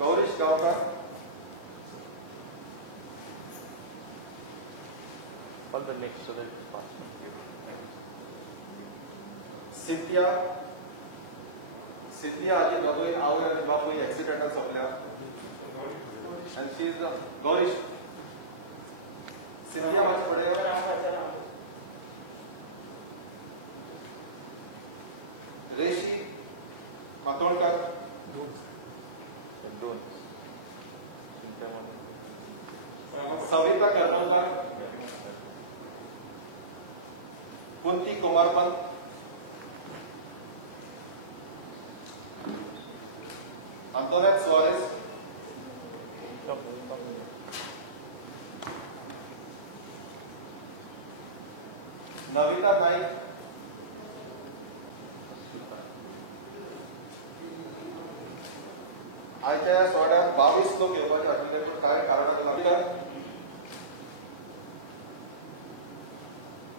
Gourish Gavkar, on the next so that it's fast. Cynthia aji bagoi our bagoi accidental sapla and she is Gorish. Cynthia was padeva Reshi Matolkar Savita Karnolkar Kunti Kumarpant Antoinette Suarez Navita Naik आयच्या सोड्यात 22 लोक येवपाचे आशिल्ले पूण कांय कारणाक लागून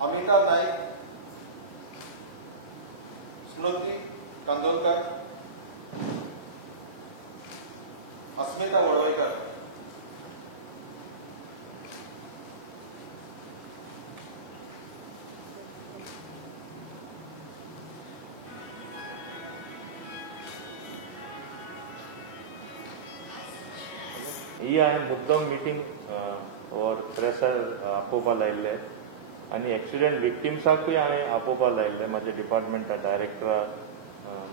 अमिताभ नाईक स्मृती कांदोलकर अस्मिता वडवयकर ही आहे मुद्दम मीटिंग और प्रेसर आपोवपा लायिल्ले आनी एक्सिडेंट विक्टिम्साकूय हांवें आपोवपा लायिल्ले म्हाज्या डिपार्टमेंटा डायरेक्टरा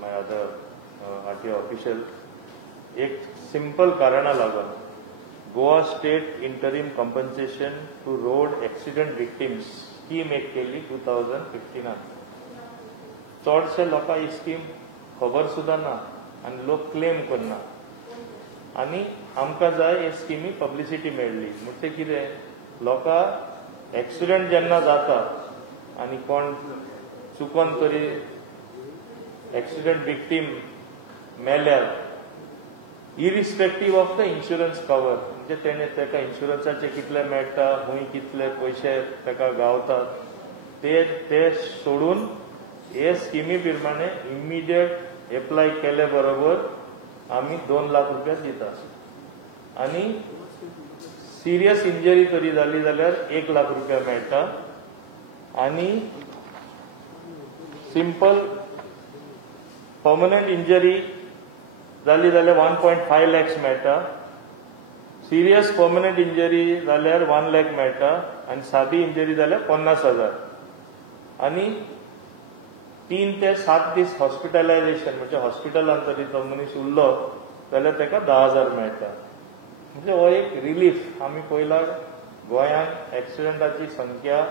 माय अदर आरटीओ ऑफिशियल एक सिंपल कारणा लागून Goa state interim compensation to road accident victims scheme एक केली 2015 चडशे लोकांक ही स्कीम खबर सुद्धा ना आनी लोक क्लेम करना आनी आमकां जाय हे स्किमी पब्लिसिटी मेळ्ळी म्हणजे कितें लोकांक एक्सिडेंट जेन्ना जाता आनी कोण चुकोन तरी एक्सिडेंट विक्टीम मेल्यार irrespective of the insurance cover म्हणजे तेणे ताका इन्शुरन्साचे कितले मेळटा खंय कितले पयशे ताका गावतात ते सोडून हे स्किमी प्रमाणे इमिडिएट एप्लाय केले बरोबर आमी 2 लाख रुपया दिता आनी सिरियस इंजरी तरी जाली जाल्यार 1 लाख रुपया मेळटा आनी सिंपल पर्मनंट इंजरी जाली जाल्यार 1.5 lakhs मेळटा सिरियस पर्मनंट इंजरी जाल्यार 1 lakh मेळटा आनी सादी इंजरी जाल्यार 50,000 आनी 3 ते 7 दीस हॉस्पिटलायझेशन म्हणजे हॉस्पिटलांत जरी तो मनीस उरलो जाल्यार ताका 10,000 मेळटा म्हणजे हो एक रिलीफ आमी पयला गोंयांत एक्सिडेंटाची संख्या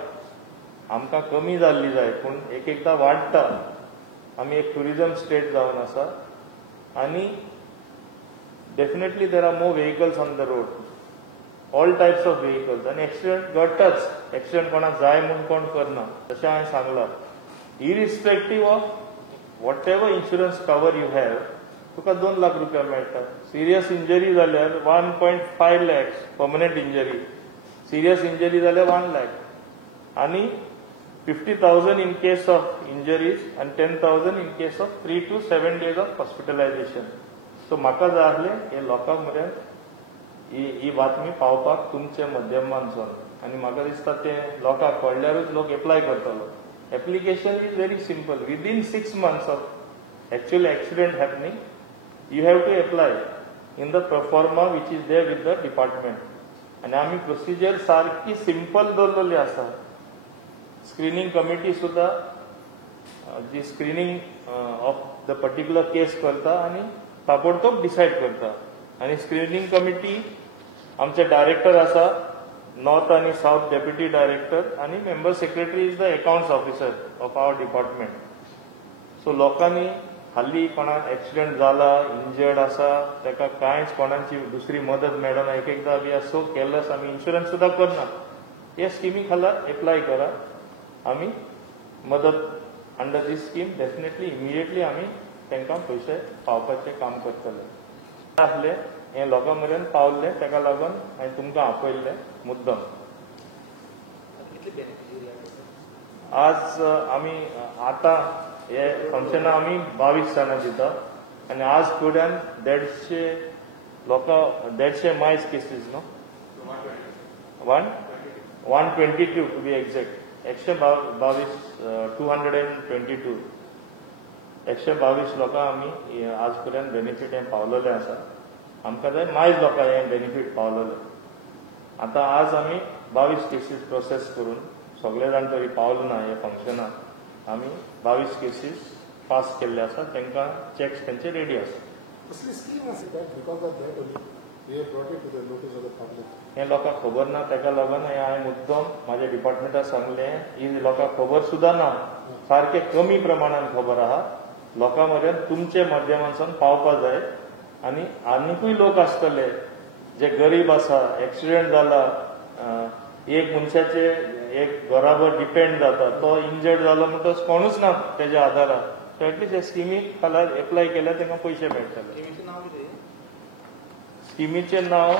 आमकां कमी जाल्ली जाय पूण एकदां वाडटा आमी एक टुरिजम स्टेट जावन आसा आनी definitely there are more vehicles on the road all types of vehicles आनी एक्सिडेंट घडटाच एक्सिडेंट कोणाक जाय म्हूण कोण करना तशें हांवें सांगलां irrespective of whatever insurance cover you have तुका 2 लाख रुपया मेळटा सिरियस इंजरी जाल्यार 1.5 lakhs permanent injury serious injury जाल्यार 1 lakh आनी 50,000 in case of injuries and 10,000 in case of 3 to 7 days of hospitalization. So म्हाका जाय आसलें हे लोकांक मेरेन ही बातमी पावपाक तुमचे माध्यमांतसून आनी म्हाका दिसता ते लोकांक कळल्यारूच लोक एप्लाय करतलो application is very simple within 6 months of actual accident happening you have to apply in the proforma which is there with the department आनी आमी प्रोसिजर सारकी सिंपल दवरलेली आसा स्क्रीनिंग कमिटी सुद्धा जी screening of the particular case करता आनी ताबडतोब decide करता आनी स्क्रीनिंग कमिटी आमचे डायरेक्टर आसा नॉर्थ आनी साउथ डेप्युटी डायरेक्टर आनी member secretary is the accounts officer of our department so लोकांनी हाल्ली कोणाक एक्सिडेंट जाला इंजर्ड आसा ताका कांयच कोणाची दुसरी मदत मेळना एकदां वी आर सो केअरलेस आमी इन्शुरन्स सुद्धा करना हे स्किमी खाला एप्लाय करा आमी मदत अंडर दीस स्कीम डेफिनेटली इमिडिएटली आमी तांकां पयशे पावपाचें काम करतले आसले हें लोकां मेरेन पावल्लें, ताका लागून हांवें तुमकां आपयल्लें मुद्दम. आज आमी आतां हे फंक्शनां आमी 22 जाणां दिता आनी आज फुड्यान 150 लोकां 150 मायज केसीस न्हू 122 टू बी एक्झॅक्ट 122 222 122 लोकां आमी आज पर्यंत बेनिफीट हें पावलेलें आसा. आमकां जाय मायज लोकां हें बेनिफीट पावलेलें. आतां आज आमी 22 केसीस प्रोसेस करून सगळे जाण तरी पावले ना हे फंक्शनाक आमी 22 केसीस पास केल्ले आसा. तांकां चॅक्स तेंचे रेडी आसा. कसली scheme आसा काय? Because of that only we have brought it to the notice of the public. हें लोकांक खबर ना ताका लागून हांवें मुद्दम म्हाज्या डिपार्टमेंटाक सांगलें ही लोकांक खबर सुद्दां ना. सारकें कमी प्रमाणान खबर आहा. लोकां मेरेन तुमचे माध्यमांतल्यान पावपा जाय आनी आनीकूय लोक आसतले जे गरीब आसा एक्सिडेंट जाला एक मनशाचे एक घराभर डिपेंड जाता तो इंजर्ड जालो म्हणटच कोणूच ना तेज्या आदाराक सो एटलीस्ट हे स्किमीक खाला एप्लाय केल्यार तांकां पयशे मेळटले. स्किमीचें नांव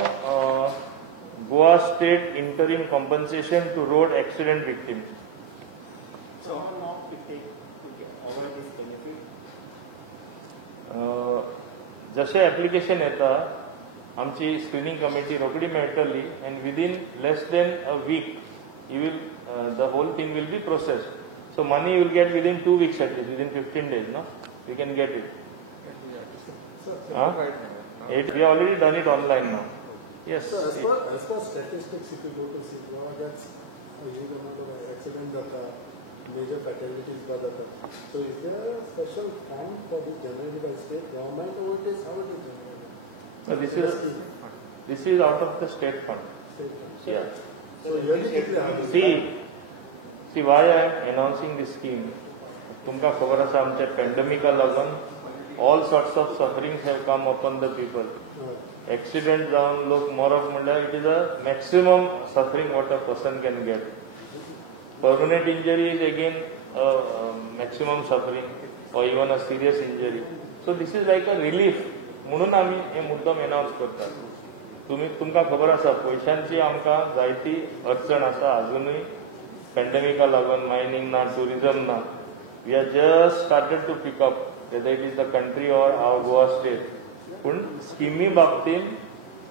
Goa state interim compensation to road accident victims. So how long it take to get over this benefit? जशें एप्लिकेशन येता आमची स्क्रिनींग कमिटी रोखडी मेळटली and within less than a week you will the whole thing will be processed. So money you will get within 2 weeks at least, within 15 days, no? You can get it. We have already done it online now. Yes. So as per statistics, if you go to see Goa gets a huge amount of accident data, major fatalities by data. So is there a special fund for this generated by state government or it is how it is generated? So this is out of the state fund. State fund. Yeah. So yearly See why I am announcing this scheme. तुमकां खबर आसा आमच्या पॅन्डेमिका लागून all sorts of sufferings have come upon the people. Accident जावन लोक मरप म्हणल्यार it is a maximum suffering what a person can get. Permanent injury is again a maximum suffering or even a serious injury. So this is like a relief. म्हणून आमी हे मुद्दम announce करतात. तुमकां खबर आसा पयशांची आमकां जायती अडचण आसा अजुनूय पॅन्डेमिका लागून मायनिंग ना टुरिजम ना. We are just started to pick up whether it is the country or our Goa state. पूण स्किमी बाबतीन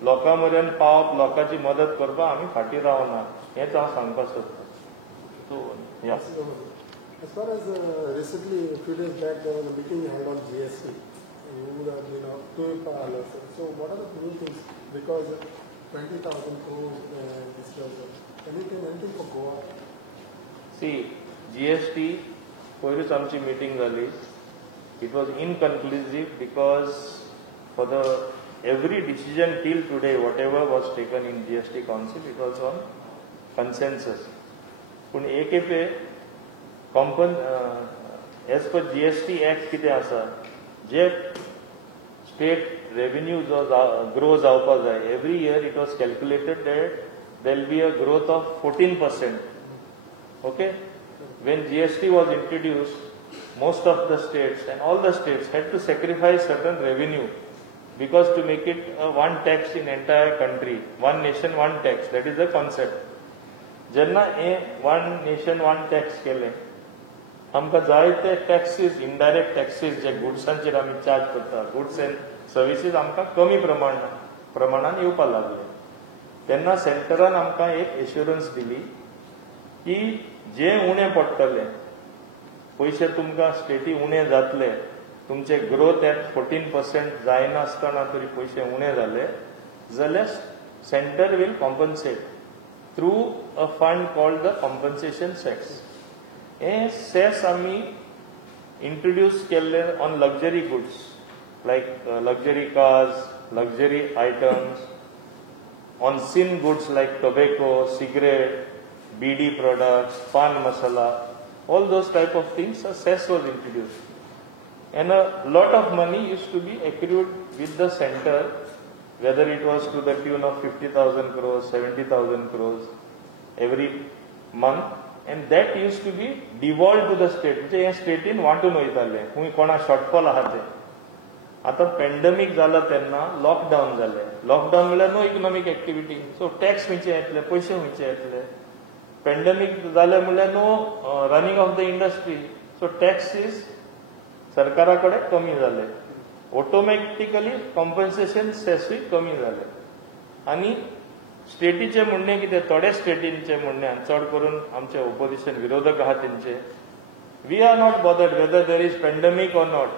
लोकां मेरेन पावप लोकांची मदत करपाक आमी फाटीं रावना हेंच हांव सांगपाक सोदतां. So yeah. As far as recently, a few days back, there was a meeting held on GST. You would have been up to it. So what are the new things? Because 20,000 crores this was. Anything for Goa? See, GST, पयरूच आमची meeting जाली. It was inconclusive because for the every decision till today, whatever was taken in GST Council, it was on consensus. पूण एक एपे as per GST Act कितें आसा जे state revenue जो grow जावपा जाय every year it was calculated that there will be a growth of 14%. Okay, when GST was introduced, most of the states and all the states had to sacrifice certain revenue because to make it one tax in entire country, one nation one tax, that is the concept. जेन्ना हे one nation one tax केले आमकां जायते taxes indirect taxes जे गुड्सांचेर आमी charge करता goods and services आमकां कमी प्रमाणान येवपाक लागले. तेन्ना सेंटरान आमकां एक एश्युरन्स दिली की जे उणें पडटले पयशे तुमकां स्टेटी उणें जातले तुमचे ग्रोथ एट 14% जायनासतना तरी पयशे उणें जाले जाल्यार centre will compensate through a fund called the compensation cess. हे सेस आमी इंट्रोड्यूस केल्ले on luxury goods like luxury cars luxury items on sin goods like tobacco cigarette BD products, pan masala, all those type of things, a cess was introduced. And a lot of money used to be accrued with the center, whether it was to the tune of 50,000 crores, 70,000 crores every month, and that used to be devolved to the state. म्हणजे हे स्टेटीन वांटून वयताले खूंय कोणा shortfall आहा ते आता pandemic जाला तेन्ना लॉकडावन जाले. लॉकडावन म्हळ्यार no economic activity, so tax खंयचे येतले, पयशे खंयचे येतले. पॅन्डेमिक जाले म्हळ्यार no running of the industry, so tax is सरकारा कडेन कमी जाले. ऑटोमॅटिकली कॉम्पन्सेशन सेसूय कमी जाले. आनी स्टेटीचे म्हणणे कितें, थोड्या स्टेटींचे म्हणणे, चड करून आमचे ओपोजिशन विरोधक आहात तेंचे, we are not bothered whether there is pandemic or not.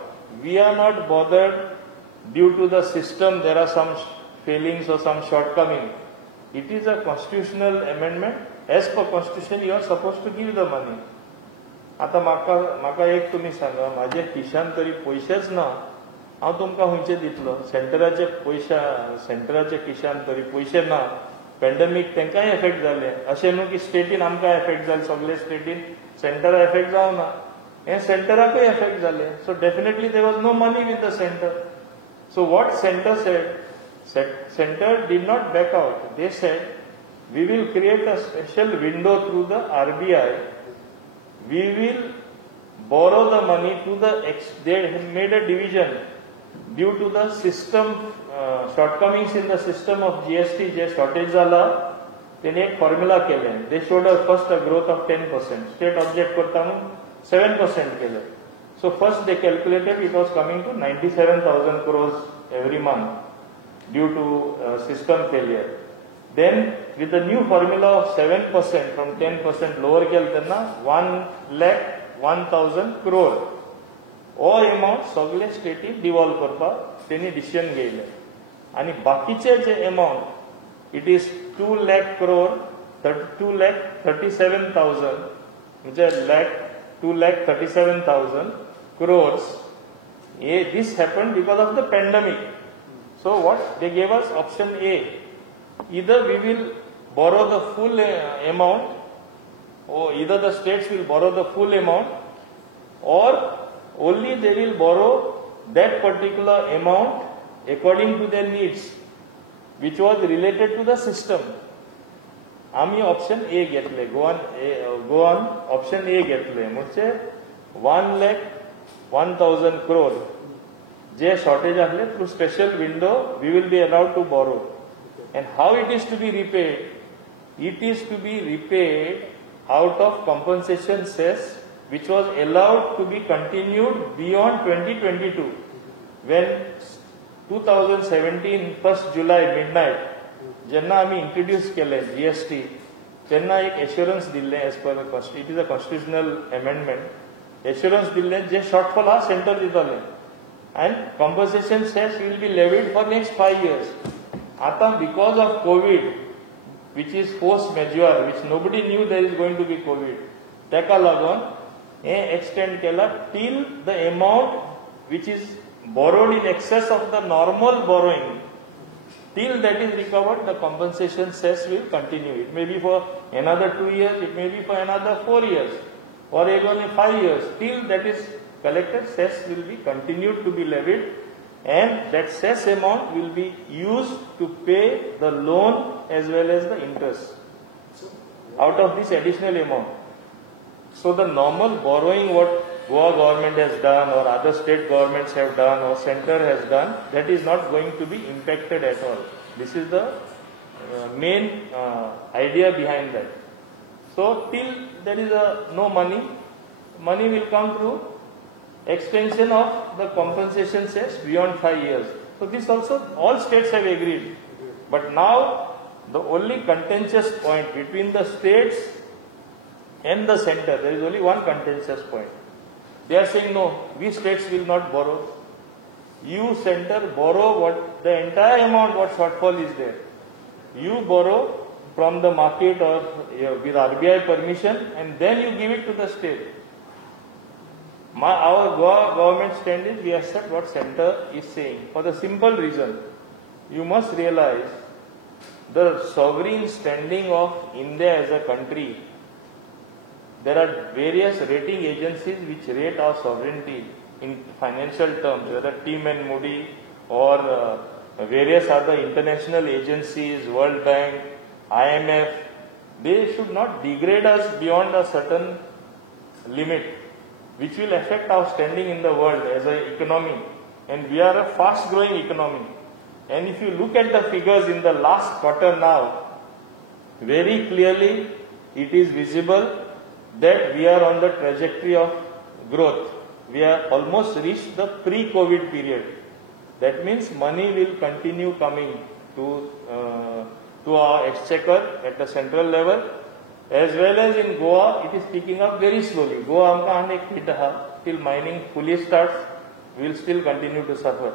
We are not bothered due to the system there are some failings or some shortcoming. It is a constitutional amendment. As per constitution you are supposed to give the money. आता म्हाका एक तुमी सांगा, माझे खिशान तरी पयशेच ना, हांव तुमकां खंयचे दितलो. सेंटराचे खिशान तरी पयशे ना. पॅन्डेमिक तेंकाय एफेक्ट जाले. अशें न्हू की स्टेटीन आमकां एफेक्ट जाले, सगळे स्टेटीन सेंटरा एफेक्ट जावना. And centeraku effect jale. So definitely there was no money with the center. So what center said, center did not back out. They said, we will create a special window through the RBI. We will borrow the money to they made a division due to the system, shortcomings in the system of GST, je shortage zala, tene ek formula kele. They showed us first a growth of 10%. State object korta 7% केलं. So first they calculated it was coming to 97,000 crores every month due to system failure. Then with the new formula of 7% from 10% lower केलं त्यांना 1,01,000 crore. All amount सगळे स्टेटी devolve करपाक त्यांनी decision घेयले. आणि बाकीचे जे amount it is 2 lakh crore 2,37,000 म्हणजे 2,37,000 crores. This happened because of the pandemic. So what they gave us option A. Either we will borrow the full amount, or either the states will borrow the full amount, or only they will borrow that particular amount according to their needs, which was related to the system. आम्ही option A घेतले. Go on option A घेतले. म्हणजे 1,01,000 crore जे shortage आसले through special window we will be allowed to borrow. And how it is to be repaid? It is to be repaid out of compensation cess which was allowed to be continued beyond 2022. When 2017 1st July midnight जेन्ना आम्ही introduce केले GST, तेन्ना एक assurance दिल्ले as per it is a constitutional amendment. Assurance दिल्ले जे shortfall हा सेंटर दितले and compensation cess will be levied for next 5 years. आता because of Covid which is force majeure which nobody knew there is going to be Covid, तेका लागून हे extend केला till the amount which is borrowed in excess of the normal borrowing. Till that is recovered, the compensation cess will continue. It may be for another 2 years, it may be for another 4 years, or even 5 years. Till that is collected, cess will be continued to be levied, and that cess amount will be used to pay the loan as well as the interest out of this additional amount. So the normal borrowing what Goa government has done or other state governments have done or center has done, that is not going to be impacted at all. This is the main idea behind that. So till there is no money will come through extension of the compensation cess beyond 5 years. So this also all states have agreed. But now the only contentious point between the states and the center, there is only one contentious point. They are saying no, we states will not borrow. You center borrow what the entire amount what shortfall is there. You borrow from the market or with RBI permission and then you give it to the state. Our Goa government stand is we accept what center is saying for the simple reason. You must realize the sovereign standing of India as a country. There are various rating agencies which rate our sovereignty in financial terms, whether Team and Moody or various other international agencies, World Bank, IMF. They should not degrade us beyond a certain limit, which will affect our standing in the world as an economy. and we are a fast growing economy. And if you look at the figures in the last quarter now, very clearly it is visible that we are on the trajectory of growth. We are almost reached the pre-COVID period. That means money will continue coming to our exchequer at the central level, as well as in Goa. It is picking up very slowly. Goa amka anek hit till mining fully starts, we will still continue to suffer.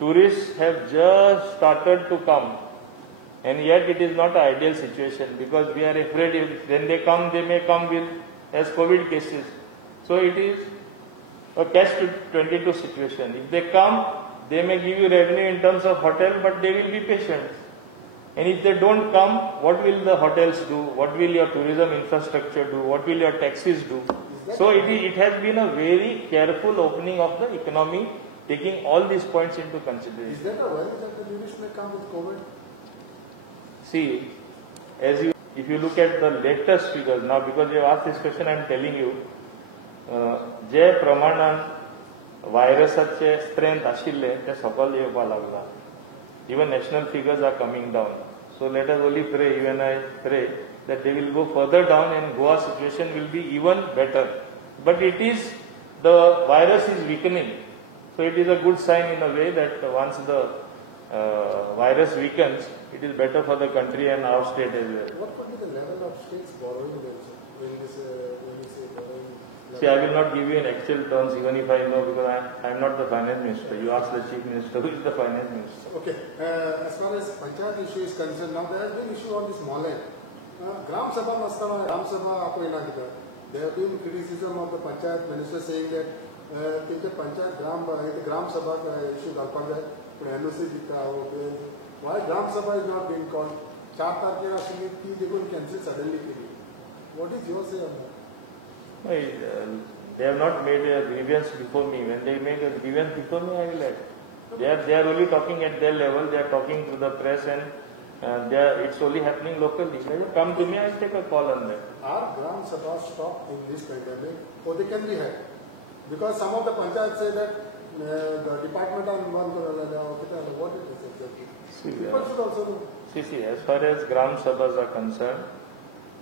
Tourists have just started to come, and yet it is not an ideal situation because we are afraid if when they come, they may come with as COVID cases. So it is a catch-22 situation. If they come, they may give you revenue in terms of hotel, but they will be patient. And if they don't come, what will the hotels do? What will your tourism infrastructure do? What will your taxis do? So it has been a very careful opening of the economy, taking all these points into Is consideration. that a worry that the tourists may come with COVID? See, if you look at the latest figures now, because you have asked this question, I am telling you, जे प्रमाणान व्हायरसाचे strength आशिल्ले ते सकयल येवपा लागला. Even national figures are coming down. So let us only pray, you and I pray, that they will go further down and Goa situation will be even better. But the virus is weakening. So it is a good sign in a way that once the virus weakens, it is better for the country and our state as well. What could be the level of states borrowing then, sir, when you say borrowing? See, I will not give you in actual terms, even if I know, because I am not the finance minister. You ask the chief minister, who is the finance minister. Okay, as far as Panchayat issue is concerned, now there has been issue on this small end. Gram Sabha Mastana, Gram Sabha there have been criticism of the Panchayat minister saying that Panchayat Gram Sabha issue NOC why Gram Sabha is not being called? 4 तारखेला असेल ती देखून cancel suddenly केली. What is your say on that? They have not made a grievance before me. When they make a grievance before me, I will act. They are only talking at their level. They are talking to the press, and it's only happening locally. They will come to me. I will take a call on that. Are Gram Sabha stopped in this pandemic, or they can be had? Because some of the panchayats say that the department are involved. What it is exactly? People should also know. See, as far as Gram Sabhas are concerned,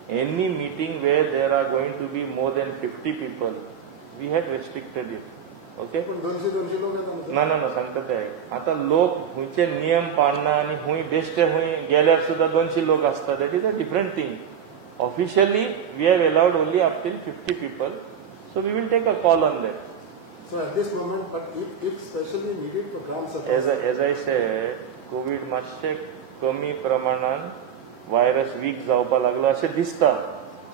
any meeting where there are going to be more than 50 people, we had restricted it. Okay? ना सांगता ते आता लोक हुंचे नियम पाळना आणि हुंय बेश्टे हुंय गेल्यार सुद्धा 200 लोक असतात. That is a different thing. Officially, we have allowed only up till 50 people. So we will take a call on that. So at this moment, but if specially needed for Gram Sabha, as I said, COVID मातशे कमी प्रमाणान virus weak जावपा लागला अशें दिसता.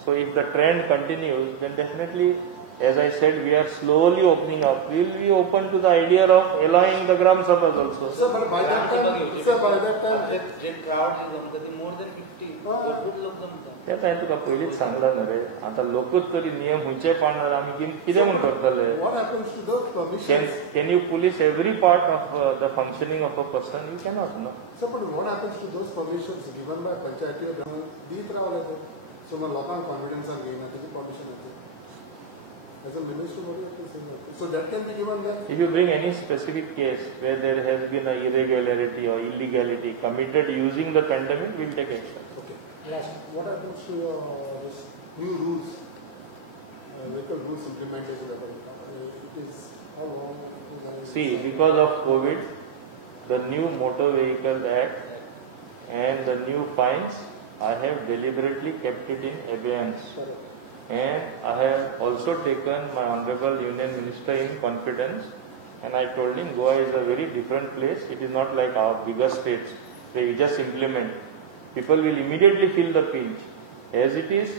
So if the trend continues, then definitely, as I said, we are slowly opening up. We will be open to the idea of allowing the Gram Sabhas also. sir, but by that time, more than 50. Good look them. त्यात हांवें तुका पयलींच सांगला न्हू रे. आतां लोकूच तरी नियम हुंचे पाळनार आमी कितें म्हूण करतले? what happens to those permissions? Can you police every part of the functioning of a person? You cannot, no. Sir, but what happens to those permissions given by Panchayati or Deet Rao? So my local confidence are gained. Permission. As a minister, what do you have to say? So that can be given there. If you bring any specific case where there has been an irregularity or illegality committed using the pandemic, we will take action. Okay. Last, what happens to this new rules, vehicle rules implementation? It is how long? See, because of COVID, the new Motor Vehicle Act and the new fines, I have deliberately kept it in abeyance. And I have also taken my Honorable Union Minister in confidence, and I told him Goa is a very different place. It is not like our bigger states where you just implement. People will immediately feel the pinch. As it is,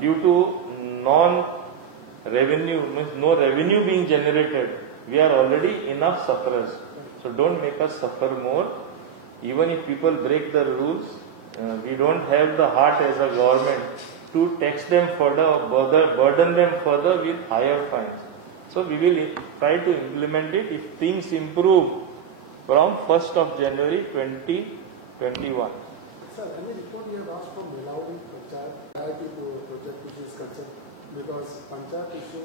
due to non-revenue, means no revenue being generated, we are already enough sufferers. So don't make us suffer more. Even if people break the rules, we don't have the heart as a government to tax them further or burden them further with higher fines. So we will try to implement it if things improve from 1st of January 2021. Sir, any report you have asked from Melaudi Panchayat project which is concerned because Panchayat issue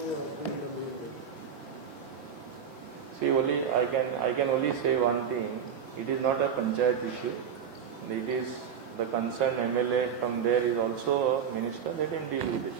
See, only I can only say one thing. It is not a panchayat issue. It is the concerned MLA from there is also a minister. Let him deal with it.